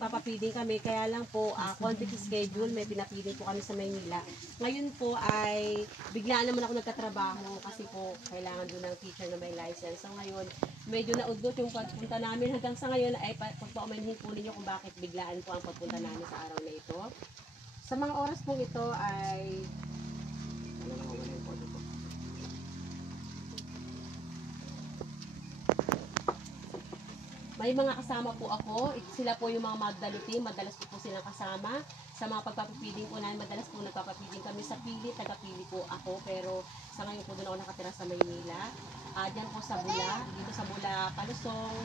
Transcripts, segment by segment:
magpapapiding kami, kaya lang po, quantity schedule, may pinapiding po kami sa Maynila. Ngayon po ay, biglaan naman ako nagkatrabaho kasi po, kailangan doon ng teacher na may license. So ngayon, medyo naudlot yung pagpunta namin hanggang sa ngayon ay pagpaumanhin po ninyo kung bakit biglaan po ang pagpunta namin sa araw na ito. Sa mga oras po ito ay, may mga kasama po ako. Sila po yung mga magdaluting. Madalas po silang kasama. Sa mga pagpapapiling po namin, madalas po nagpapapiling kami sa Pili. Taga-Pili po ako. Pero sa ngayon po doon ako nakatira sa Maynila. Diyan po sa Bula. Dito sa Bula, Palusong.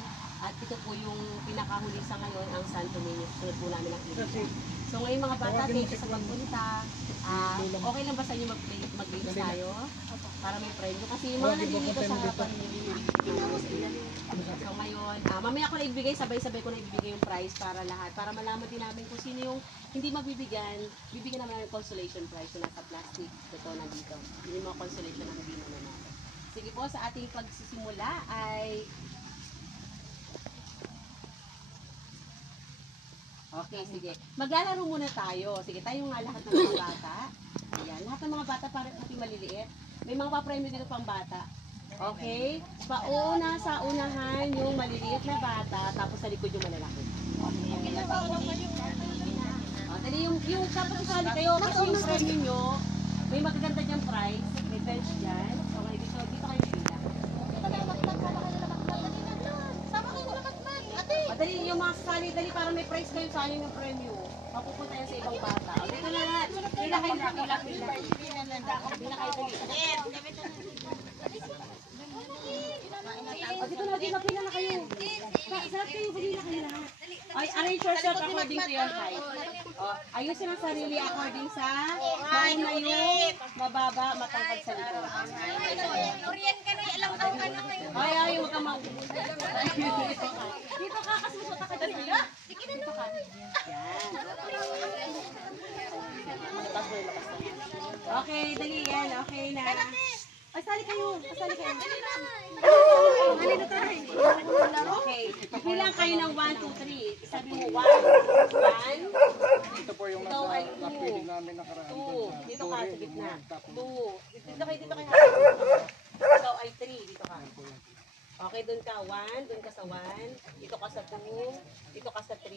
At ito po yung pinakahuli sa ngayon, ang Santo Niño. Sunod po namin ang Pili. So ngayon mga bata, thank you sa pagpunta. Okay lang ba sa inyo mag-games tayo? Para may premyo. Kasi yung mga nandito sa harapan ninyo. So ngayon, mamaya ko na ibigay, sabay-sabay ko na ibigay yung prize para lahat. Para malaman din namin kung sino yung hindi mabibigyan, bibigyan naman ng consolation prize na nasa plastic. Ito nandito. Yun yung mga consolation na hindi naman natin. Sige po, sa ating pagsisimula ay... Okay, sige. Maglalaro muna tayo. Sige, tayo nga lahat ng mga bata. Ayan, lahat ng mga bata para natin maliliit. May mga papremyo dito pang bata. Okay? Pauna sa unahan yung maliliit na bata, tapos sa likod yung malalaki. Okay. Dali yung dapat isali kayo kasi yung premyo nyo, may magaganda diyang prize. May bench dyan. Okay, dito kayo pila. Dali yung mga sasali, dali para may prize kayo sa akin yung premyo. Mapupunta yan sa ibang bata. Dito na lahat. Pila kayo na, pila. Pila kayo dali. Dito na, pila na kayo. Sarap kayo, pila kayo lahat. Ay, arrange yourself according to your height. Ayusin ang sarili according sa mauna yung mababa, matangkad sa likod. Oriyan ka na, alam daw ka na ngayon. Ay, huwag ka dito ka, kasi masuta ka dito. Dito ka. Yan. Okay, dali yan. Okay na. Ay, sali kayo. Sali kayo. Okay. Bilang kayo ng 1, 2, 3. Sabi mo 1. 1. Ito po yung napiling namin nakaraan. 2. Dito ka sa gitna. 2. Dito kayo. Ikaw ay 3. Dito ka. Okay, dun ka 1. Dun ka sa 1. Dito ka sa 2. Dito ka sa 3.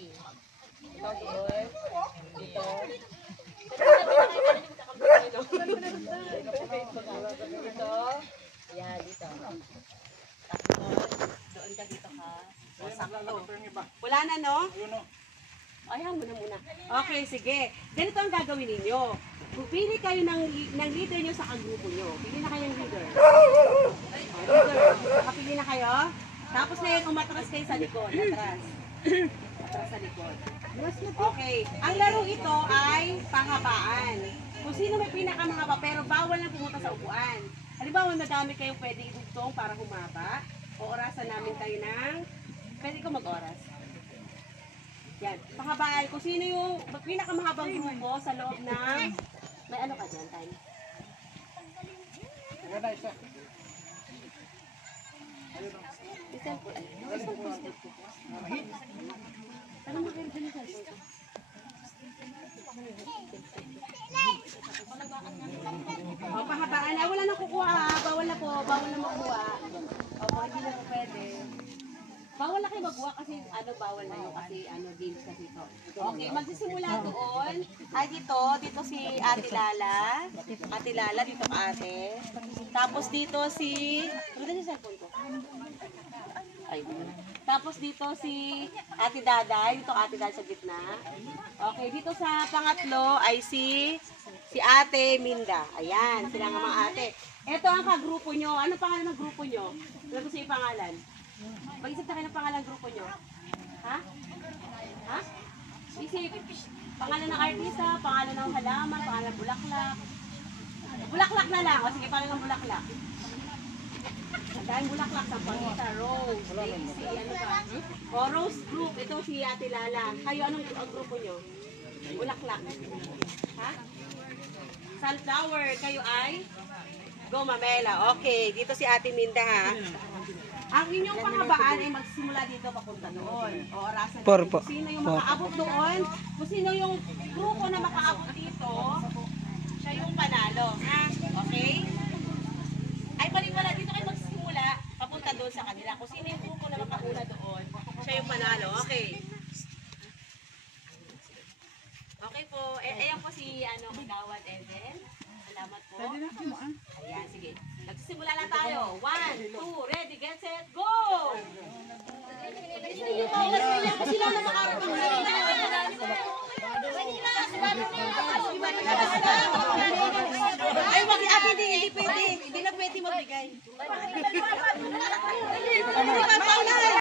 Ikaw doon. Dito. Dito. Yan, dito. Tapos, doon ka dito ka. Sakto. Wala na, no? Ayaw mo na muna. Okay, sige. Ganito ang gagawin ninyo. Pili kayo ng leader nyo sa kagrupo nyo. Pili na kayong leader. Leader. Nakapili na kayo. Tapos na yun, umatras kayo sa likod. Atras. Atras sa likod. Okay. Ang laro ito ay panghabaan. Kung sino may pinakamahaba, pero bawal na pumunta sa upuan. Halimbawa, madami kayong pwede itugtong para humaba. O orasan namin kayo ng... Pwede ko mag-oras. Yan. Panghabaan. Kung sino yung pinakamahabang grupo sa loob ng... May ano ka dyan, time? Isa. Isang po. Ano mo kayo dyan sa ito? O, pahabaan. Ay, wala nang kukuha. Bawal na po. Bawal na makuha. O, hindi na po pwede. Bawal na kayo magkuha kasi bawal na yun kasi games kasi ito. Okay, magsisimula doon. Ay, dito si Ate Lala. Ate Lala, dito ate. Tapos dito si... Ano na yung cellphone ko? Ay, tapos dito si Ate Daday. Dito Ate Daday sa gitna. Okay, dito sa pangatlo ay si Ate Minda. Ayan, sila nga mga ate. Ito ang kagrupo nyo. Ano pangalan ng grupo nyo? Ano gusto yung pangalan? Mag-isip na kayo ng pangalan ng grupo nyo. Ha? Ha? Isip. Pangalan ng artista, pangalan ng halaman, pangalan ng bulaklak. Bulaklak na lang. O sige, pangalan ng bulaklak. Dahil bulaklak sa pangita, Rose, Daisy, ano ba? O, Rose Group. Ito si Ate Lala. Kayo, anong grupo nyo? Bulaklak. Ha? Sunflower. Kayo ay? Go, Mamela. Okay, dito si Ate Minda, ha? Ang inyong pahabaan ay magsimula dito papunta doon. O orasan Por natin po. kung sino yung makaabot doon, kung sino yung grupo na makaabot dito, siya yung panalo. Ha? Okay? Ay, pala dito kayo magsimula papunta doon sa kanila. Kung sino yung grupo na makauna doon, siya yung panalo. Okay. Okay po. Ayan po si Kagawad Eden. Salamat po. Ayan, sige. Nagsisimula na tayo. 1, 2, ready, get, set, go! Sila na makarapang ay, wag ate, hindi pwede. Hindi na pwede magbigay. Mauna na